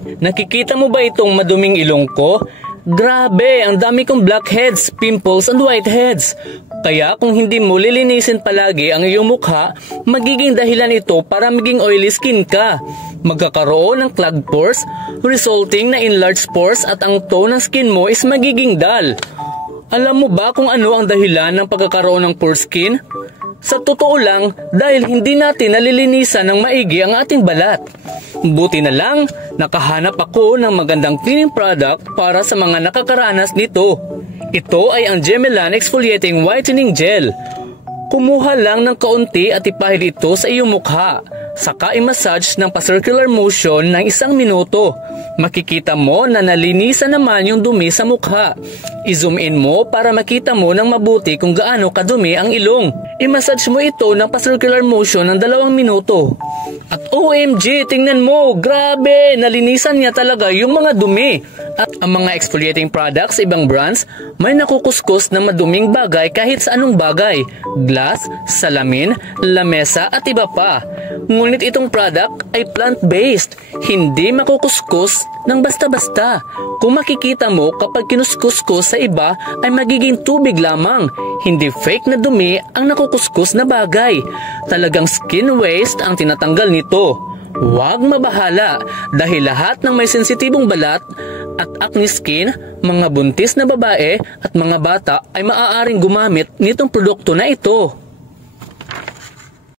Nakikita mo ba itong maduming ilong ko? Grabe, ang dami kong blackheads, pimples, and whiteheads. Kaya kung hindi mo lilinisin palagi ang iyong mukha, magiging dahilan ito para maging oily skin ka. Magkakaroon ng clogged pores, resulting na enlarged pores at ang tone ng skin mo is magiging dull. Alam mo ba kung ano ang dahilan ng pagkakaroon ng poor skin? Sa totoo lang, dahil hindi natin nalilinisan ng maigi ang ating balat. Buti na lang, nakahanap ako ng magandang cleaning product para sa mga nakakaranas nito. Ito ay ang Gemelan Exfoliating Whitening Gel. Kumuha lang ng kaunti at ipahid ito sa iyong mukha. Saka i-massage ng pa-circular motion ng 1 minuto. Makikita mo na nalinisan naman yung dumi sa mukha. I-zoom in mo para makita mo ng mabuti kung gaano kadumi ang ilong. I-massage mo ito ng pa-circular motion ng 2 minuto. At OMG, tingnan mo, grabe, nalinisan niya talaga yung mga dumi. At ang mga exfoliating products sa ibang brands, may nakukuskus na maduming bagay kahit sa anong bagay. Glass, salamin, lamesa at iba pa. Ngunit itong product ay plant-based, hindi makukuskus ng basta-basta. Kung makikita mo kapag kinuskus-kus sa iba ay magiging tubig lamang. Hindi fake na dumi ang nakukuskus na bagay. Talagang skin waste ang tinatanggal nito. Huwag mabahala dahil lahat ng may sensitibong balat at acne skin, mga buntis na babae at mga bata ay maaaring gumamit nitong produkto na ito.